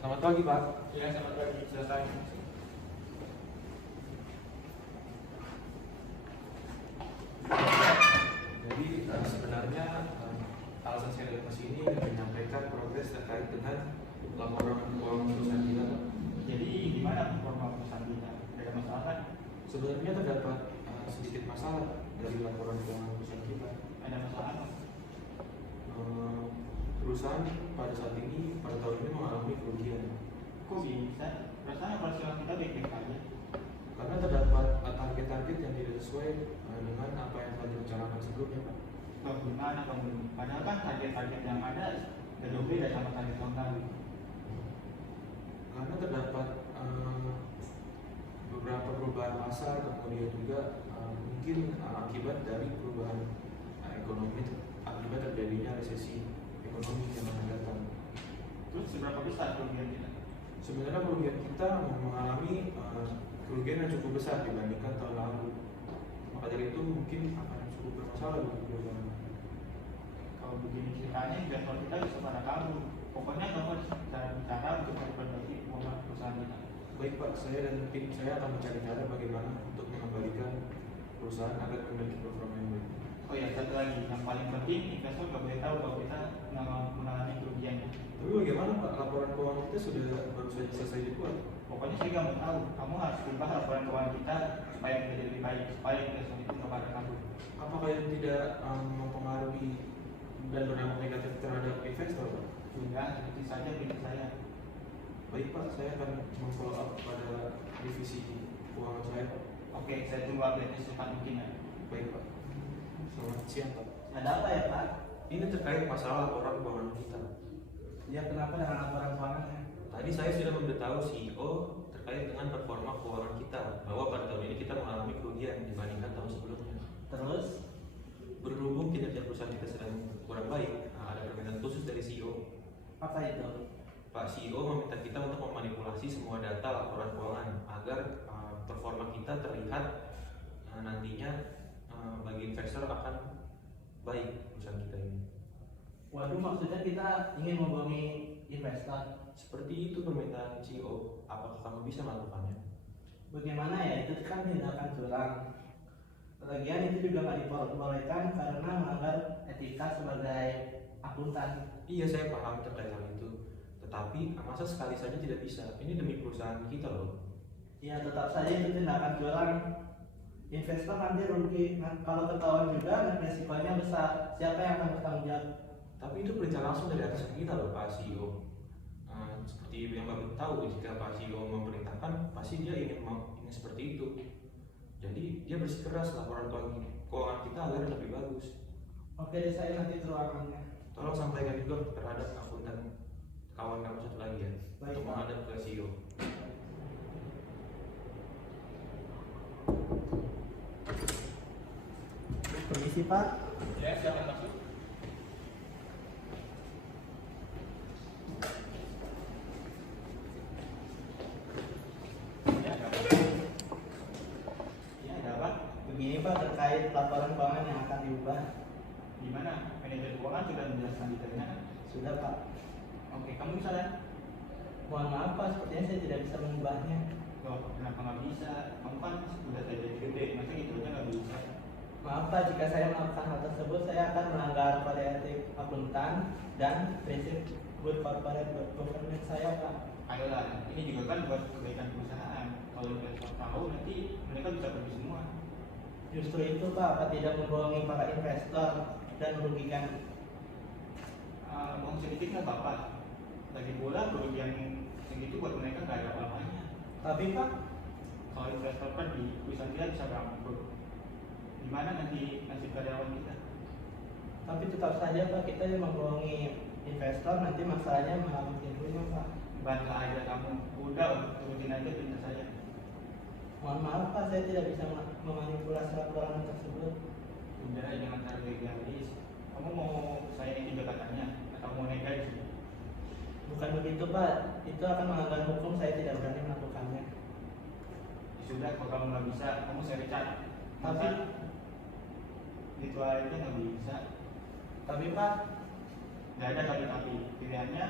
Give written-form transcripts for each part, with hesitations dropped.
Selamat pagi, Pak. Ya, selamat pagi. Selesai. Jadi sebenarnya alasan saya datang ke sini menyampaikan progres terkait dengan laporan keuangan perusahaan kita, Pak. Jadi gimana performa perusahaan kita? Ada masalah kan? Sebenarnya terdapat sedikit masalah dari laporan keuangan perusahaan kita. Ada masalah apa? Perusahaan pada saat ini, pada tahun ini mengalami kerugian. Kok bisa? Rasanya operasional kita baik-baik aja. Karena terdapat target-target yang tidak sesuai dengan apa yang telah direncanakan sebelumnya, Pak. Loh, gimana kamu? Padahal kan target-target yang ada jauh beda sama target tahun lalu. Karena terdapat beberapa perubahan pasar, kemudian juga mungkin akibat dari perubahan ekonomi, akibat terjadinya resesi ekonomi yang akan datang. Terus seberapa besar kerugian kita? Sebenarnya kerugian kita mengalami kerugian yang cukup besar dibandingkan tahun lalu. Maka dari itu mungkin akan cukup bermasalah bagi perusahaan. Kalau begini ceritanya, investor kita bisa pada kabur. Pokoknya kamu harus cara untuk memperbaiki keuangan perusahaan kita. Baik, Pak, saya dan tim saya akan mencari cara bagaimana untuk mengembalikan perusahaan agar memiliki performa yang baik. Oh ya, satu lagi, yang paling penting investor nggak boleh tahu kalau kita mengalami kerugiannya. Tapi bagaimana, Pak? Laporan keuangan kita sudah baru saja selesai dibuat. Pokoknya saya nggak mau tahu. Kamu harus ubah laporan keuangan kita supaya menjadi lebih baik, supaya investor itu nggak pada kabur. Apakah yang tidak mempengaruhi dan berdampak negatif terhadap investor, Pak? Sudah, ikuti saja perintah saya. Baik, Pak, saya akan memfollow up pada divisi keuangan saya, Pak. Oke, saya tunggu update secepat mungkin ya. Baik, Pak. Selamat siang, Pak. Ada apa ya, Pak? Ini terkait masalah laporan keuangan kita. Ya, kenapa dengan laporan keuangannya? Tadi saya sudah memberitahu CEO terkait dengan performa keuangan kita, bahwa pada tahun ini kita mengalami kerugian dibandingkan tahun sebelumnya. Terus, Berhubung kinerja perusahaan kita sedang kurang baik, ada permintaan khusus dari CEO. apa itu? Pak CEO meminta kita untuk memanipulasi semua data laporan keuangan agar performa kita terlihat nantinya bagi investor akan baik perusahaan kita ini. Waduh, maksudnya kita ingin membohongi investor. Seperti itu permintaan CEO. Apakah kamu bisa melakukannya? Bagaimana ya? Itu kan tindakan curang. Lagian itu juga nggak diperbolehkan karena melanggar etika sebagai akuntan. Iya, saya paham terkait hal itu. Tetapi masa sekali saja tidak bisa? Ini demi perusahaan kita loh. Ya, tetap saja itu tindakan curang. Investor nanti rugi. Nah, kalau ketahuan juga, resikonya besar. Siapa yang akan bertanggung jawab? Tapi itu perintah langsung dari atas kita loh, Pak CEO. Seperti yang Bapak tahu, jika Pak CEO memerintahkan, pasti dia ingin seperti itu. Jadi dia bersikeras laporan keuangan kita agar lebih bagus. Oke, saya nanti ke ruangannya. Tolong sampaikan juga terhadap akuntan kawan kamu satu lagi ya, Baik, untuk Pak. menghadap ke CEO. Permisi, Pak. Ya, silakan masuk. Ya, ada apa? Ya, ada apa? Begini, Pak, terkait laporan keuangan yang akan diubah. Gimana? Manajer keuangan sudah menjelaskan detailnya kan? Sudah, Pak. Oke, kamu bisa kan? Mohon maaf, Pak, sepertinya saya tidak bisa mengubahnya. Loh, kenapa nggak bisa? Kamu kan sudah jadi gede, masa gitu aja nggak bisa? Maaf, Pak, jika saya melakukan hal tersebut, saya akan melanggar kode etik akuntan dan prinsip good corporate governance saya, Pak. Ayolah, ini juga kan buat kebaikan perusahaan. Kalau investor tahu, nanti mereka bisa pergi semua. Justru itu, Pak, apa tidak membohongi para investor dan merugikan. Bohong sedikit nggak apa-apa. Lagi pula kerugian segitu buat mereka nggak ada apa-apanya. Tapi, Pak, Kalau investor pergi, perusahaan kita bisa bangkrut. Gimana nanti nasib karyawan kita? Tapi tetap saja Pak, kita yang membohongi investor, nanti masalahnya malah makin rumit Pak. Bantah aja kamu, udah turutin aja perintah saya. Mohon maaf Pak, saya tidak bisa memanipulasi laporan tersebut. Udah, jangan terlalu egois. Kamu mau saya itu jabatannya atau mau naik gaji? Bukan begitu Pak, itu akan melanggar hukum, saya tidak berani melakukannya. Ya sudah, kalau kamu nggak bisa, kamu saya pecat. Tapi, Gitu aja nggak bisa. tapi Pak, Nggak ada tapi pilihannya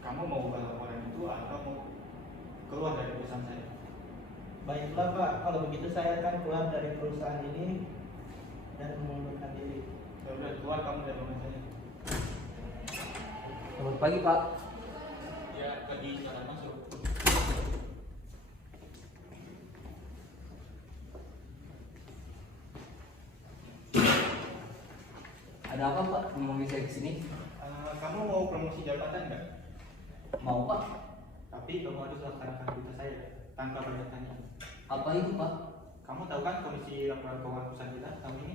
kamu mau ubah laporan itu atau mau keluar dari perusahaan saya. baiklah Pak, kalau begitu saya akan keluar dari perusahaan ini dan mengundurkan diri. Ya udah, keluar kamu dari rumah saya. Selamat pagi Pak. Ya, pergi sekarang masuk. Ada apa Pak memanggil saya ke sini? Kamu mau promosi jabatan nggak? Mau Pak? Tapi kamu harus laksanakan berita saya tanpa banyak tanya. Apa itu Pak? Kamu tahu kan kondisi laporan keuangan perusahaan kita tahun ini?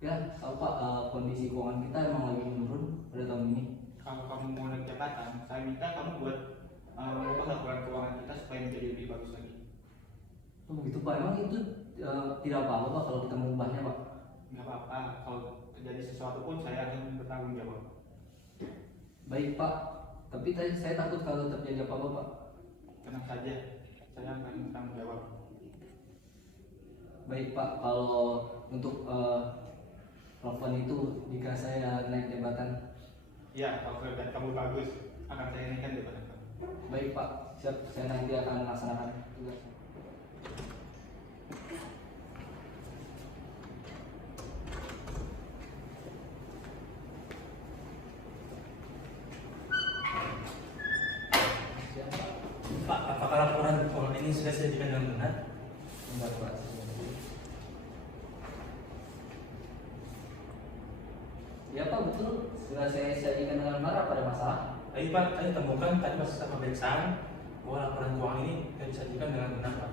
Ya tahu Pak, kondisi keuangan kita emang lagi menurun pada tahun ini. Kalau kamu mau naik jabatan, saya minta kamu buat mengubah laporan keuangan kita supaya menjadi lebih bagus lagi. Oh begitu Pak, emang itu tidak apa-apa Pak kalau kita mengubahnya Pak? Nggak apa-apa, kalau terjadi sesuatu pun saya akan bertanggung jawab. Baik Pak, tapi saya takut kalau terjadi apa-apa Pak. Tenang saja, saya akan bertanggung jawab. Baik Pak, kalau untuk telepon itu jika saya naik jabatan. Ya, kalau kerjaan kamu bagus, akan saya naikkan jabatan kamu. Baik Pak, siap, saya nanti akan melaksanakan tugasnya. Pak, apakah laporan keuangan ini sudah disajikan dengan benar? Enggak Pak. Ya Pak, betul. Sudah saya sajikan dengan benar, pada masalah. Tapi Pak, tadi temukan tadi pas kita pemeriksaan bahwa laporan keuangan ini tidak disajikan dengan benar Pak.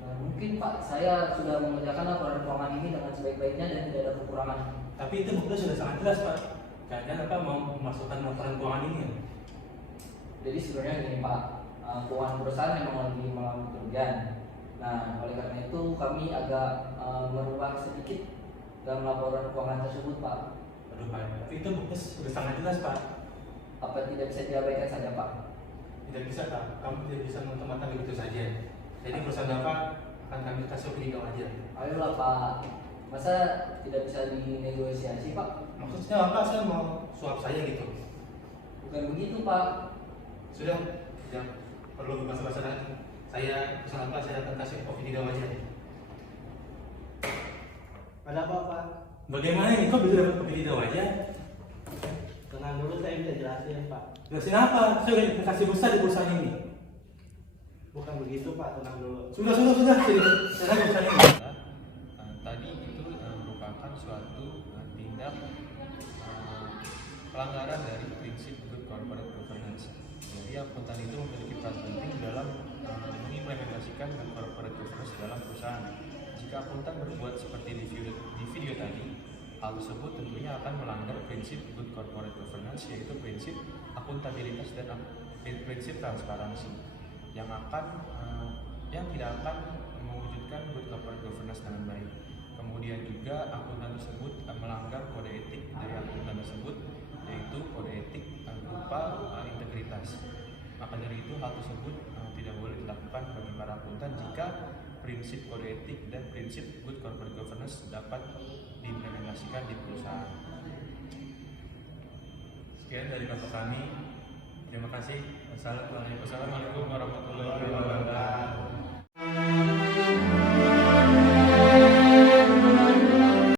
Nah, mungkin Pak, saya sudah mengerjakan laporan keuangan ini dengan sebaik-baiknya dan tidak ada kekurangan. Tapi itu bukti sudah sangat jelas Pak. Keadaan apa mau memasukkan laporan keuangan ini? Jadi sebenarnya gini Pak, keuangan perusahaan memang lagi mengalami kerugian. Nah, oleh karena itu kami agak merubah sedikit dalam laporan keuangan tersebut Pak. Aduh Pak, tapi itu bukti sudah sangat jelas Pak. Apa tidak bisa diabaikan saja Pak? Tidak bisa Pak, kamu tidak bisa menutup begitu saja. Jadi perusahaan Bapak akan kami kasih opini dong aja. Ayolah Pak, masa tidak bisa dinegosiasi Pak? Maksudnya Bapak saya mau suap saya gitu. Bukan begitu Pak. Sudah, tidak perlu basa-basi lagi. Saya perusahaan Bapak saya akan kasih opini dong aja. Ada apa Pak? Bagaimana ini? Kok bisa dapat opini dong aja? Tenang dulu, saya bisa jelasin Pak. Jelasin apa? Saya udah investasi besar di perusahaan ini. Bukan begitu Pak, tenang dulu. Sudah. Saya lagi perusahaan ini. Tadi itu merupakan suatu tindak pelanggaran dari prinsip good corporate governance. Jadi akuntan itu memiliki peran penting dalam mengimplementasikan good corporate governance dalam perusahaan. Jika akuntan berbuat seperti di video tadi, hal tersebut tentunya akan melanggar prinsip good corporate governance, yaitu prinsip akuntabilitas dan prinsip transparansi yang tidak akan mewujudkan good corporate governance dengan baik. Kemudian juga akuntan tersebut melanggar kode etik dari akuntan tersebut, yaitu kode etik berupa integritas. Maka dari itu hal tersebut tidak boleh dilakukan bagi para akuntan jika prinsip kode etik dan prinsip good corporate governance dapat diimplementasikan di perusahaan. Sekian dari bapak kami. Terima kasih. Wassalamualaikum Wassalamualaikum warahmatullahi wabarakatuh.